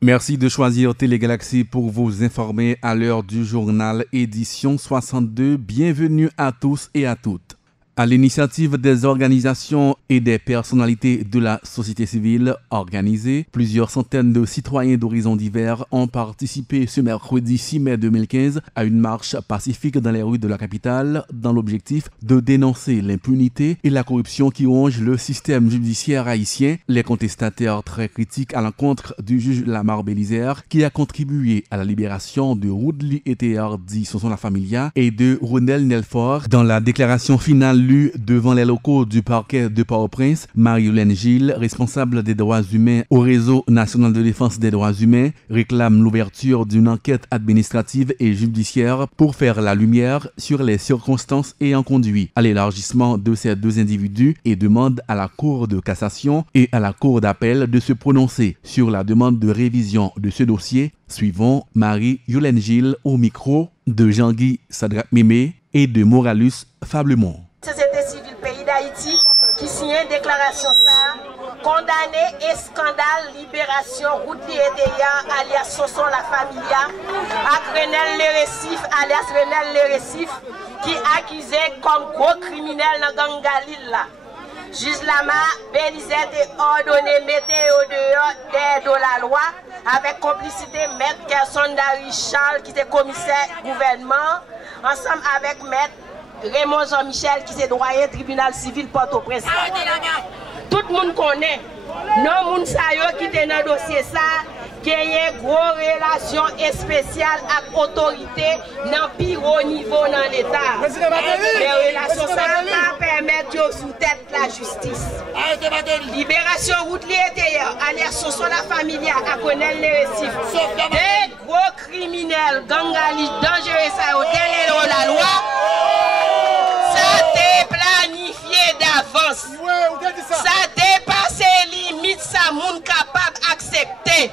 Merci de choisir Télégalaxie pour vous informer à l'heure du journal édition 62. Bienvenue à tous et à toutes. À l'initiative des organisations et des personnalités de la société civile organisée, plusieurs centaines de citoyens d'horizons divers ont participé ce mercredi 6 mai 2015 à une marche pacifique dans les rues de la capitale dans l'objectif de dénoncer l'impunité et la corruption qui rongent le système judiciaire haïtien. Les contestataires très critiques à l'encontre du juge Lamar Bélizaire qui a contribué à la libération de Woodley Etear dit Sonson La Familia et de Ronel Nelfort. Dans la déclaration finale devant les locaux du parquet de Port-au-Prince, Marie-Hélène Gilles, responsable des droits humains au réseau national de défense des droits humains, réclame l'ouverture d'une enquête administrative et judiciaire pour faire la lumière sur les circonstances ayant conduit à l'élargissement de ces deux individus et demande à la Cour de cassation et à la Cour d'appel de se prononcer sur la demande de révision de ce dossier. Suivons Marie-Hélène Gilles au micro de Jean-Guy Sadrak Mémé et de Moralus Fablemont. Société civile pays d'Haïti qui signe une déclaration ça, condamné et scandale libération Woodley Etear alias Sonson La Familia à Renel Le Récif alias Renel Le Récif qui accusé comme gros criminel dans gang Galil là. Juge Lamar Bélizaire est ordonné mettre au dehors de la loi avec complicité maître Gerson Dari Charles qui était commissaire gouvernement ensemble avec maître Raymond Jean-Michel qui est doyen tribunal civil Port-au-Prince. Tout le monde connaît. Non, moun sa yo qui est dans le dossier ça, qui a une grosse relation spéciale avec l'autorité dans le plus haut niveau dans l'État. Les relations ça permettent de sous tête la justice. Libération Woodley Etear alias Sonson La Familia à Renel Le Récif. Des gros criminels, gangalis, dangereux, ça au la loi. Ça t'est planifié d'avance. Ça dépasse les limites, ça moun capable d'accepter.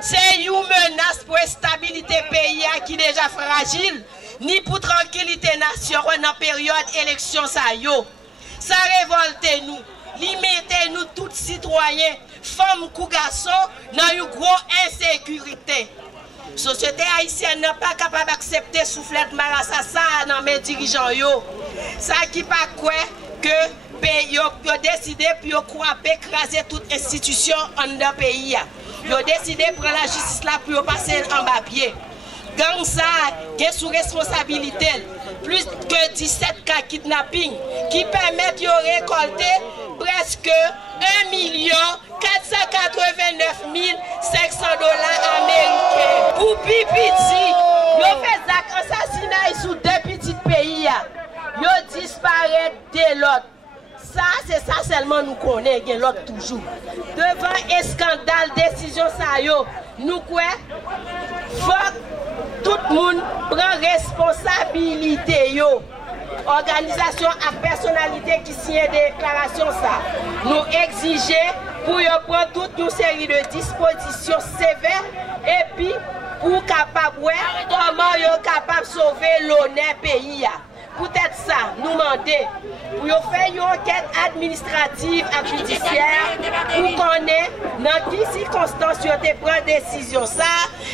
C'est une menace pour la stabilité pays qui est déjà fragile, ni pour la tranquillité nationale dans la période élection. Ça révolte nous, limite nous tous citoyens, femmes ou garçons, dans une grosse insécurité. La société haïtienne n'est pas capable d'accepter soufflette Marassassa dans mes dirigeants. Ça qui pas quoi que pays ont décidé pour écraser toute institution en dans pays. Ils ont décidé de prendre la justice là pour passer en bas pied. Gang ça, est sous responsabilité, plus que 17 cas kidnapping qui permettent de récolter presque 1 489 500 $ américains. Pour Pipiti, ils fait assassinat sous deux petits pays. Ils disparaissent de l'autre. Ça, c'est ça seulement nous connaissons, l'autre toujours. Devant un scandale, décision, ça, nous quoi? Faut tout le monde prend responsabilité. Organisation à personnalité qui signe des déclarations, ça. Nous exiger pour prendre toute une série de dispositions sévères et puis pour capable comment ils sont capables de sauver l'honneur pays. Peut-être ça, nous demander pour faire une enquête administrative et judiciaire pour connaître dans quelles circonstances ils prennent décision ça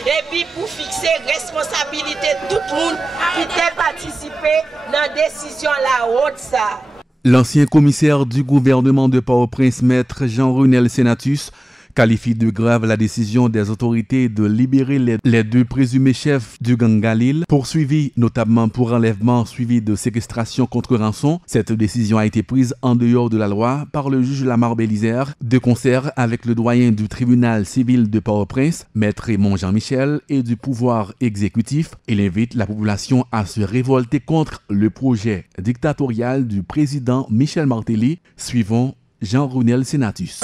et puis pour fixer responsabilité de tout le monde qui a participé dans la décision la haute ça. L'ancien commissaire du gouvernement de Port-au-Prince, maître Jean-Renel Senatus, qualifie de grave la décision des autorités de libérer les deux présumés chefs du gang Galil, poursuivis notamment pour enlèvement suivi de séquestration contre rançon. Cette décision a été prise en dehors de la loi par le juge Lamar Bélizaire, de concert avec le doyen du tribunal civil de Port-au-Prince, maître Raymond Jean-Michel, et du pouvoir exécutif. Il invite la population à se révolter contre le projet dictatorial du président Michel Martelly. Suivons Jean-Renel Senatus.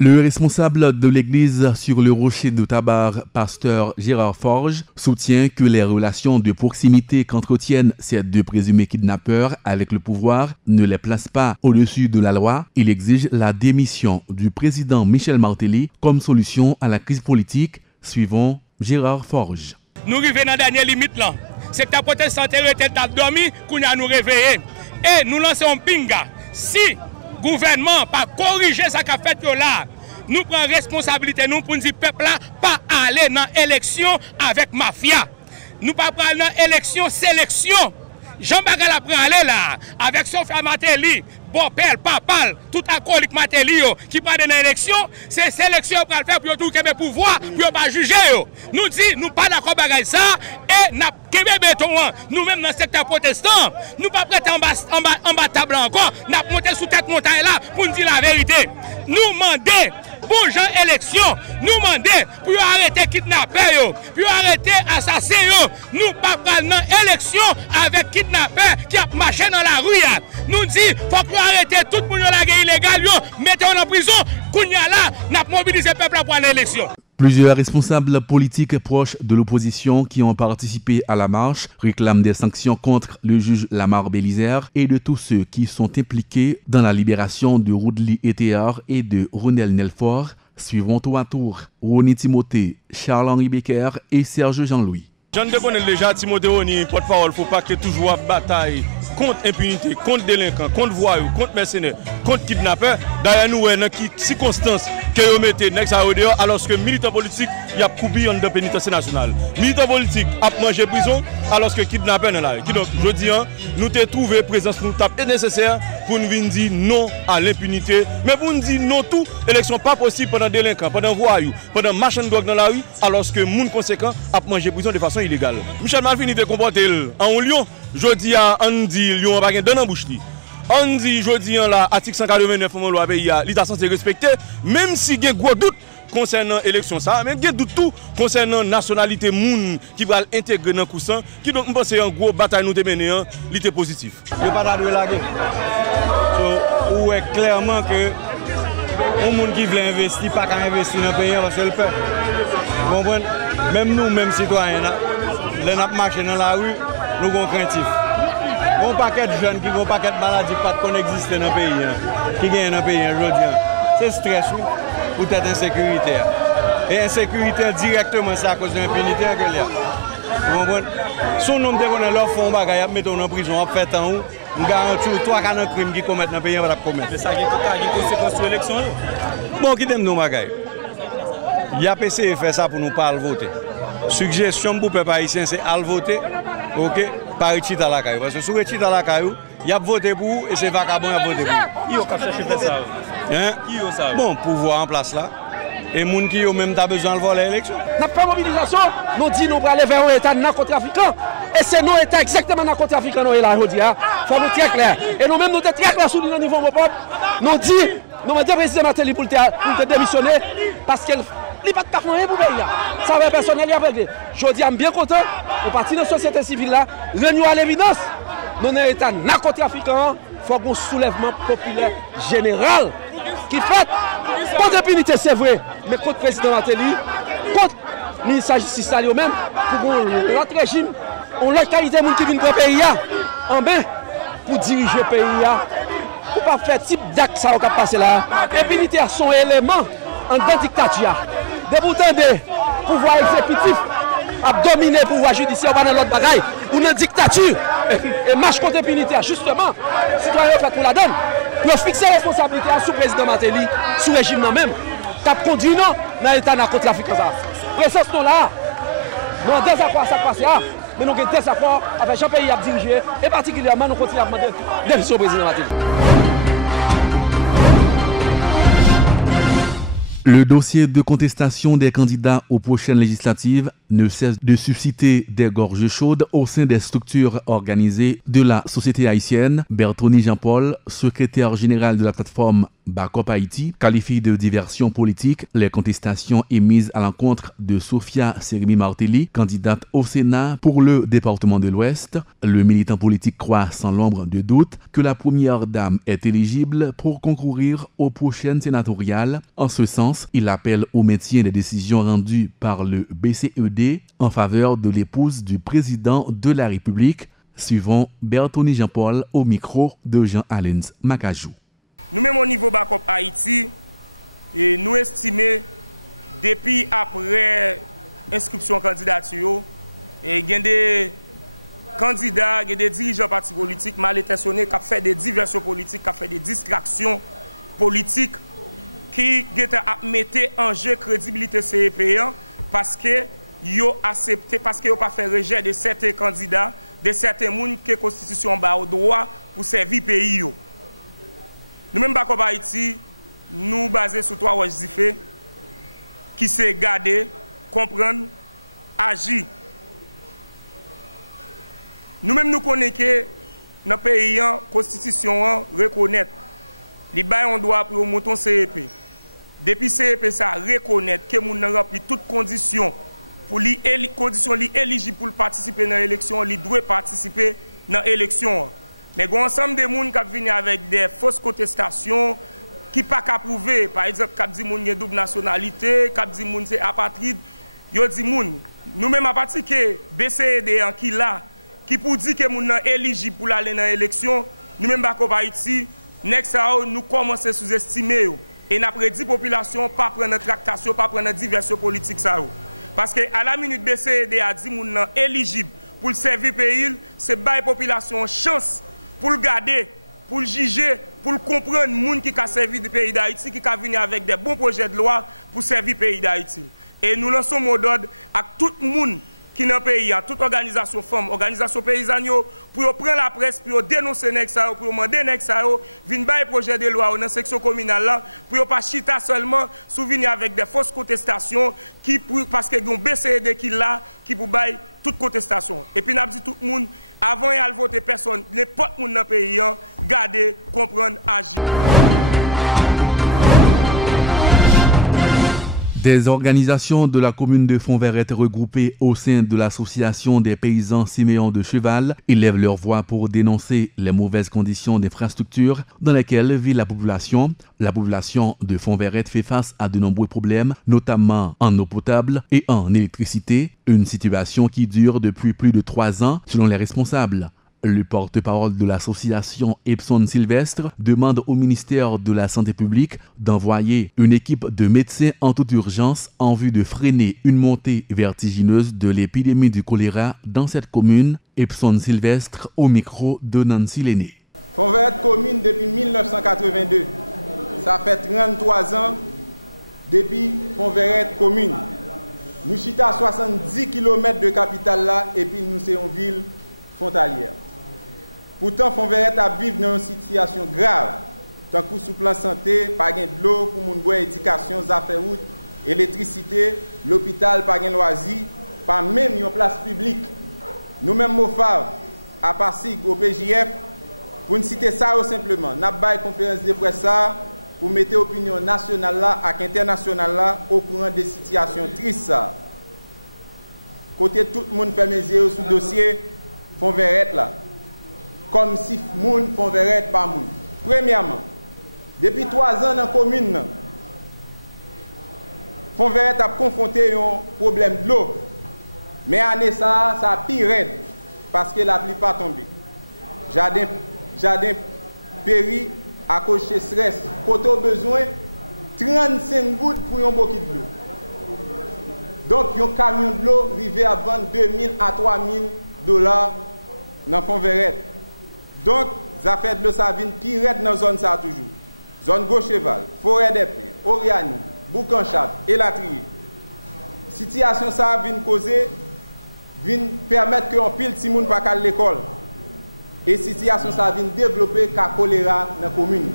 Le responsable de l'église sur le rocher de Tabar, pasteur Gérard Forge, soutient que les relations de proximité qu'entretiennent ces deux présumés kidnappeurs avec le pouvoir ne les placent pas au-dessus de la loi. Il exige la démission du président Michel Martelly comme solution à la crise politique, suivant Gérard Forge. Plusieurs responsables politiques proches de l'opposition qui ont participé à la marche réclament des sanctions contre le juge Lamar Bélizaire et de tous ceux qui sont impliqués dans la libération de Roudli Etéard et de Ronel Nelfort, suivant tour à tour Ronnie Timothée, Charles-Henri Becker et Serge Jean-Louis. Le dossier de contestation des candidats aux prochaines législatives ne cesse de susciter des gorges chaudes au sein des structures organisées de la société haïtienne. Bertoni Jean-Paul, secrétaire général de la plateforme Backup Haïti, qualifie de diversion politique les contestations émises à l'encontre de Sophia Serimi Martelly, candidate au Sénat pour le département de l'Ouest. Le militant politique croit sans l'ombre de doute que la première dame est éligible pour concourir aux prochaines sénatoriales. En ce sens, il appelle au maintien des décisions rendues par le BCED en faveur de l'épouse du président de la République. Suivons Bertoni Jean-Paul au micro de Jean-Alain Macajou. Nous-mêmes au niveau Backup Haïti, et nous estimons depuis après inscription candidature, et il y a des candidats, il y a des dirigeants partis politiques mal intentionnés qui ont fait des diversions politiques, qui ont fait des distractions politiques qui mettent en jeu crédibilité CEP parce que ils ont accepté, parce qu'ils n'ont pas fait rejet de certains candidats, de certains gens que la Constitution bat au droit pour servir le pays. Nous-mêmes, Backup Haïti, nous basons sur trois wajifs qui se garder, comprendre, agir. Nous-mêmes, nous connaissons que dans le pays, la Constitution reconnaît. Les bails on doit pour monter CEP. Depuis CEP, ça reconnaît que nous avons rempli toutes conditions pour les conditions éligibles pour participer dans l'élection, ils doivent participer dans l'élection. Mais il y a un ensemble de gens qui viennent avec des fausses contestations qui ne sont pas approuvées. Par exemple, qui disent qu'ils ont double nationalité, qui disent qu'ils sont apatrides. Ils disent nous-mêmes, à partir que BCED qui là, qui pour dire que nous sommes éligibles pour aller dans l'élection, nous-mêmes, Backup Haïti, nous commençons à sous-estimer. Et nous avons dit la population pas prendre une tractation, pas prendre une diversion politique. Parce qu'à la minute BCED a dit que nous sommes éligibles pour servir le pays, c'est la population chance pour le garder, pour le juger, pour le comprendre, les gens qui ont servi le pays d'Haïti, qui ont venu avec des bons projets de loi pour servir le pays d'Haïti. Et nous lançons un mot d'ordre à tout le monde qui est dans le pays, à toute organisation femmes, organisation paysanne, pour prendre la presse, pour dénoncer ça, pour demander ça, venir faire un projet de loi dans la section communale, pour ne pas chita seulement, souvenir avec des fausses contestations, parce qu'il y a un BCED qui là, qui pour bailler toute contestation. Et puis nous avons dit tout le monde, avant de voter personne, n'importe qui dans le pays, garder, comprendre, agir. Des organisations de la commune de Fonverette regroupées au sein de l'association des paysans Siméon de Cheval élèvent leur voix pour dénoncer les mauvaises conditions d'infrastructure dans lesquelles vit la population. La population de Fonverette fait face à de nombreux problèmes, notamment en eau potable et en électricité, une situation qui dure depuis plus de 3 ans selon les responsables. Le porte-parole de l'association Epson Sylvestre demande au ministère de la Santé publique d'envoyer une équipe de médecins en toute urgence en vue de freiner une montée vertigineuse de l'épidémie du choléra dans cette commune. Epson Sylvestre au micro de Nancy Lenné. Fonverette commune depuis 1982. Ça fait 33 ans depuis Fonverette commune. Nous sommes à 70 km de capitale là et puis nous sommes en ville frontalière. Pourtant, Fonverette a vécu dans une situation grave, tant que sous plan santé, pas de l'eau pour mon boire, éducation, affaires route, électricité, l'hôpital, pas de loisirs, pas même une place publique. Nous-mêmes, MOFAV, à Passig, au PJF, pour ne citer ça simplement, nous avons une conférence de presse pour mettre l'opinion nationale là, et internationale là, au courant des situations tristes. Côté tout le monde fait mes yeux sous dossier Fonverette là. Comme si moun Fonverette pas moun. Premièrement, depuis 3 ans dans la commune, Fonds-Vert a confronté un problème de l'eau. Mais année ça a pire parce que la pluie pas tombé. Jardin péri à cause de stress. Côté besoin 35 gouttes pour un bouquet de l'eau. Donc un camion de l'eau arrivé à vendre 2000 à 3000 dollars dans Fonds-Vert. Donc ça fait de l'eau ça vient pire dans la zone ça toujours. Zone Gaucheval, Forêt des Pins, Oriani, Boucanchat et la Trier. Situation ça vient causer, vient permettre que on pile si moun pas à l'école. Et situation ça vient développer ka choléra dans la commune.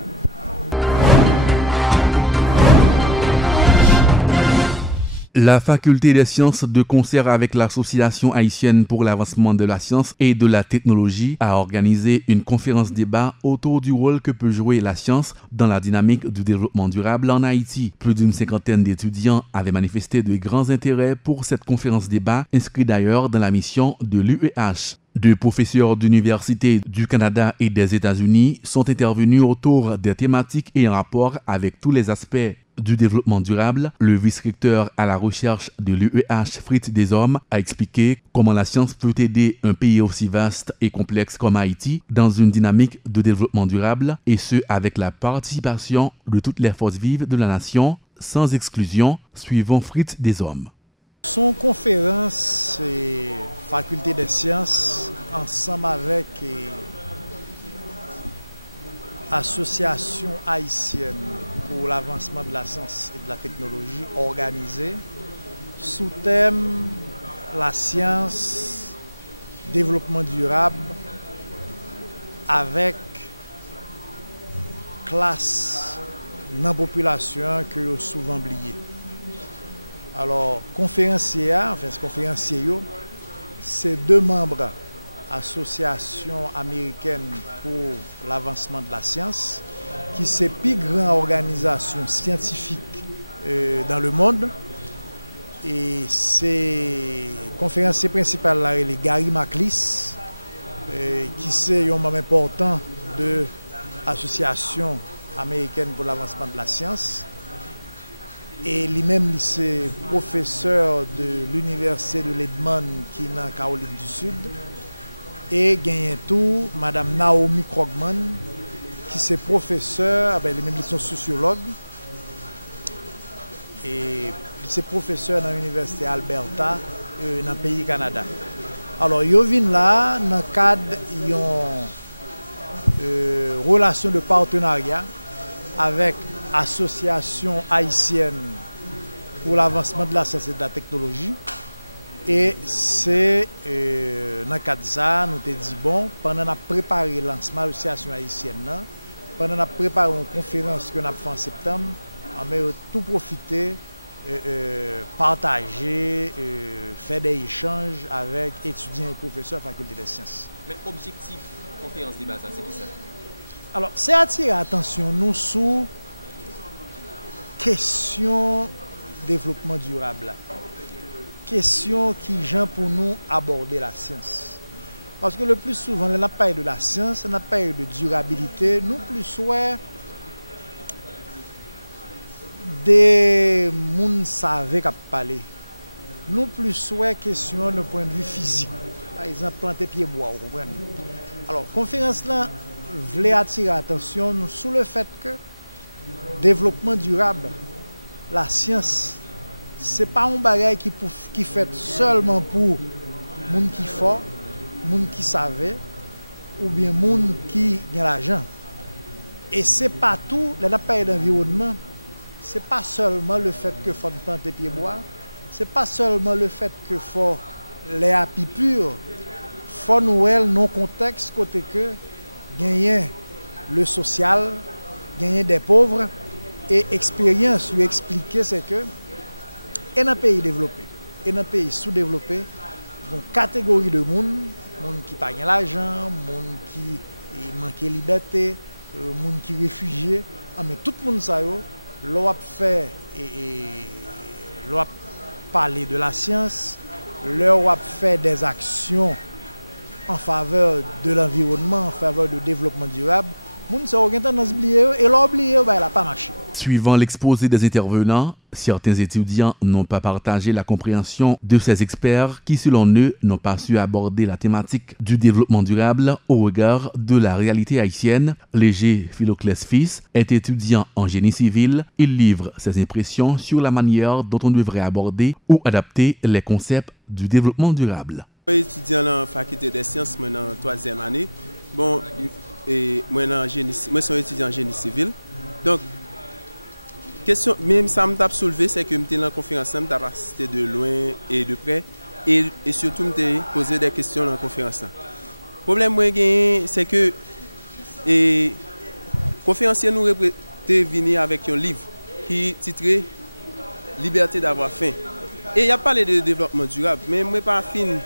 La faculté des sciences, de concert avec l'Association haïtienne pour l'avancement de la science et de la technologie, a organisé une conférence débat autour du rôle que peut jouer la science dans la dynamique du développement durable en Haïti. Plus d'une cinquantaine d'étudiants avaient manifesté de grands intérêts pour cette conférence débat, inscrite d'ailleurs dans la mission de l'UEH. Deux professeurs d'universités du Canada et des États-Unis sont intervenus autour des thématiques et en rapport avec tous les aspects du développement durable. Le vice-recteur à la recherche de l'UEH, Fritz Deshommes, a expliqué comment la science peut aider un pays aussi vaste et complexe comme Haïti dans une dynamique de développement durable, et ce avec la participation de toutes les forces vives de la nation, sans exclusion, suivant Fritz Deshommes. Son conférence Faculté des sciences ensemble avec Association haïtienne pour l'avancement de la science et de la technologie organisée sous thème la science, développement durable avec classe dans la population que souvent oubliée. Alors, conférencier, c'est deux membres Association américaine pour l'avancement de la science, qui c'est la plus grande organisation scientifique dans le monde. Et c'est conférencier principal là, il est Gary McLeish, qui c'est un membre important de l'Association américaine pour l'avancement de la science. Et lui-même, c'est professeur de l'université de Ledman qui est en Caroline du Sud. Et gagne tout Madame Naomi Krogman, qui c'est professeur, lui-même sont sociologue. Et c'est professeur dans l'université Alberta, dans le pays Canada. Alors, ils viennent là dans le cadre d'une relation de partenariat avec l'Association haïtienne pour l'avancement de la science et de la technologie. Et c'est dans le cadre de ça, nous avons dit, bon, pendant qu'on a préparé le lancement de l'association haïtienne, pendant qu'on a préparé une conférence que nous avons fait en septembre, on a tout profité, partager, faire des échanges avec étudiants et professeurs de la faculté des sciences. Mais objectif conférence débat, c'est qui ça? Alors, c'est attirer l'attention nous sur question développement durable. Question qui gêne pour nous aborder la science. Parce que le plus souvent, on n'a pas de la science, on n'a pas de durabilité, nous plus soit des gens savent qu'à parler. Nous plus soit question de point de vue physique. Par exemple, planter pied bois, vous comprenez? Alors, conférence là voulait attirer l'attention sur le fait que développement durable, la science, c'est pas un bagage qui fait seulement pour les gens qui fort, les gens qui savent, ou bien les gens qui ont l'argent. Et c'est pas tout, les appareils d'environnement, c'est pas seulement le fait que faut planter pieds bois, c'est pas seulement le fait que faut les appuis purs, faut nous non contexte côté que gagner le social, gagner des pauvres et expérience lui expliquer c'est que et dans un pays développé et dans un pays sous-développé, une catégorie de monde qui pas l'argent, monde qui manque de liberté, monde qui réfugié, mais tout le monde ça yo, l'on fait et l'on parler de la science, l'on fait des actions en faveur de l'environnement, en faveur du développement durable, Moun sa ont tendance à oublier et l'oublier, ben, elle n'a pas marché. Suivant l'exposé des intervenants, certains étudiants n'ont pas partagé la compréhension de ces experts qui, selon eux, n'ont pas su aborder la thématique du développement durable au regard de la réalité haïtienne. Léger Philoclès Fils est étudiant en génie civil. Il livre ses impressions sur la manière dont on devrait aborder ou adapter les concepts du développement durable. Je suis étudiant dans la faculté des sciences, moi en 3e année. Bon, et moi je suis étudiant en génie civil. Donc, question, même ça m'a soulevé, c'est que j'étais dans la conférence, je m'ai assisté de loin et de près. Et surtout, je m'ai posé des questions dans la conférence. Le problème, c'est que le conférencier nous est venu avec un livre qui est titré Liberté d'avoir faim. Et il a parlé de développement durable, mais je ne suis pas fin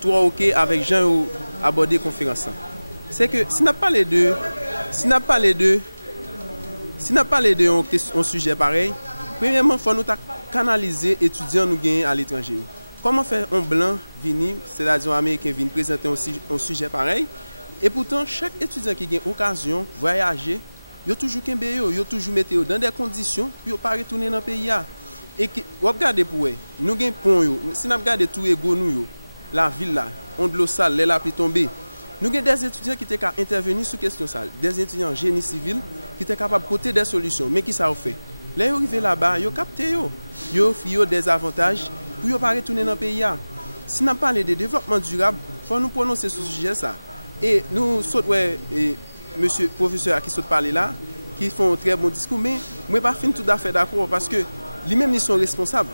trop OK avec Jean ou aborder la conférence. C'est que si on a parlé de un sujet pareil, premièrement, il faut nous canaliser les étudiants nous gagnent à l'étranger. Comment faire un blanc venir, c'est-à-dire un américain venir présenter un sujet pareil, et pourtant chaque étudiant qui a l'occasion de voyager, il a toujours mis dans des conditions pour ne pas retourner dans le pays. Et regardez pour eux, nous avons pont, si nous regardons tout ego nous, la ville là, on de l'eau sale, les lapis tombés. Nous avons des étudiants qui étaient capables d'intervenir sur la question sale, des étudiants en génie civil qui étaient capables de porter des solutions, mais qui ça fait? Là, ils arrivent là-bas, ils ont capté, ils offrent des avantages pour ne pas retourner dans le pays. Si nous parlons de développement durable, il faut nous prononcer sur ce sujet. Et nous, monsieur le professeur qui saute parler là, qui font un très bon discours, mais je ne suis pas tout à fait d'accord parce que lui-même, ils sont responsables.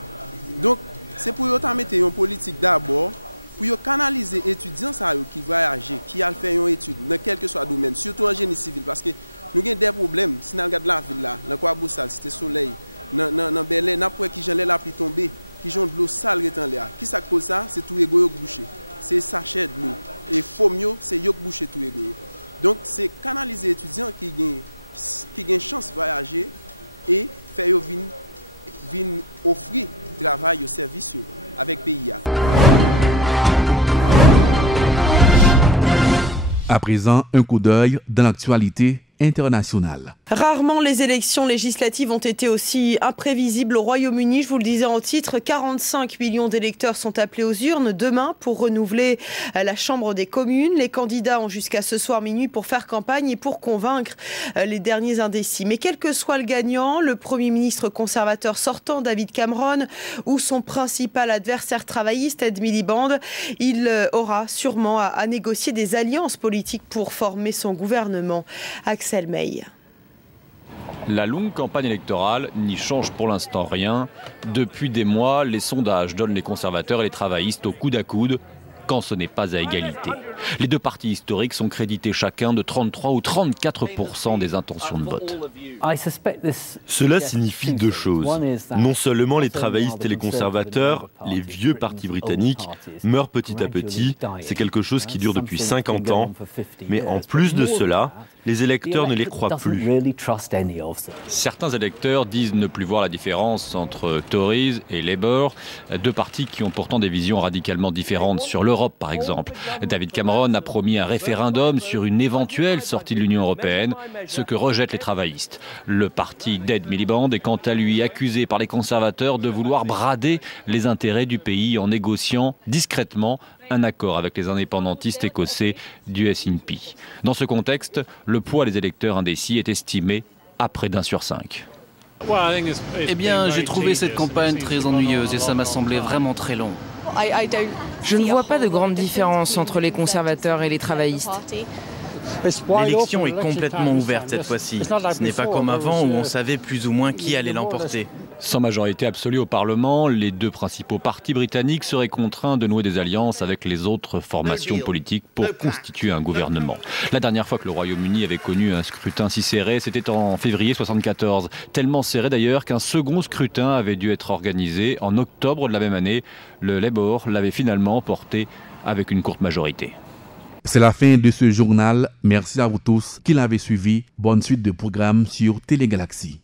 Donc, c'est pour eux mettre une politique d'abord, pour canaliser les étudiants qui voyagent, qui ont fait une étude dans quel que soit le domaine, surtout en génie civil, parce que nous avons des problèmes. Si nous regardons la ville, là, dans Kouaboussal, Cité Soleil, dans Belay, nous avons qui ont la pluie tombée, qui ont de l'eau sale en l'air. Qui ça cause ça? C'est tout ego bouché. C'est sachet de l'eau. Et fomio, c'est yo bouché tout ego. Donc, c'est canaliser les étudiants qui ont une chance de voyager et faire venir offrir travail au service avec pays. À présent, un coup d'œil dans l'actualité internationale. Rarement les élections législatives ont été aussi imprévisibles au Royaume-Uni. Je vous le disais en titre, 45 millions d'électeurs sont appelés aux urnes demain pour renouveler la Chambre des communes. Les candidats ont jusqu'à ce soir minuit pour faire campagne et pour convaincre les derniers indécis. Mais quel que soit le gagnant, le Premier ministre conservateur sortant, David Cameron, ou son principal adversaire travailliste, Ed Miliband, il aura sûrement à négocier des alliances politiques pour former son gouvernement. Axel May. La longue campagne électorale n'y change pour l'instant rien. Depuis des mois, les sondages donnent les conservateurs et les travaillistes au coude à coude, quand ce n'est pas à égalité. Les deux partis historiques sont crédités chacun de 33 ou 34% des intentions de vote. Cela signifie deux choses. Non seulement les travaillistes et les conservateurs, les vieux partis britanniques, meurent petit à petit, c'est quelque chose qui dure depuis 50 ans, mais en plus de cela, les électeurs ne les croient plus. Certains électeurs disent ne plus voir la différence entre Tories et Labour, deux partis qui ont pourtant des visions radicalement différentes sur l'Europe, par exemple. David Cameron a promis un référendum sur une éventuelle sortie de l'Union européenne, ce que rejettent les travaillistes. Le parti d'Ed Miliband est quant à lui accusé par les conservateurs de vouloir brader les intérêts du pays en négociant discrètement un accord avec les indépendantistes écossais du SNP. Dans ce contexte, le poids des électeurs indécis est estimé à près d'1 sur 5. Eh bien, j'ai trouvé cette campagne très ennuyeuse et ça m'a semblé vraiment très long. Je ne vois pas de grande différence entre les conservateurs et les travaillistes. L'élection est complètement ouverte cette fois-ci. Ce n'est pas comme avant où on savait plus ou moins qui allait l'emporter. Sans majorité absolue au Parlement, les deux principaux partis britanniques seraient contraints de nouer des alliances avec les autres formations politiques pour constituer un gouvernement. La dernière fois que le Royaume-Uni avait connu un scrutin si serré, c'était en février 1974. Tellement serré d'ailleurs qu'un second scrutin avait dû être organisé en octobre de la même année. Le Labour l'avait finalement emporté avec une courte majorité. C'est la fin de ce journal. Merci à vous tous qui l'avez suivi. Bonne suite de programmes sur Télé Galaxy.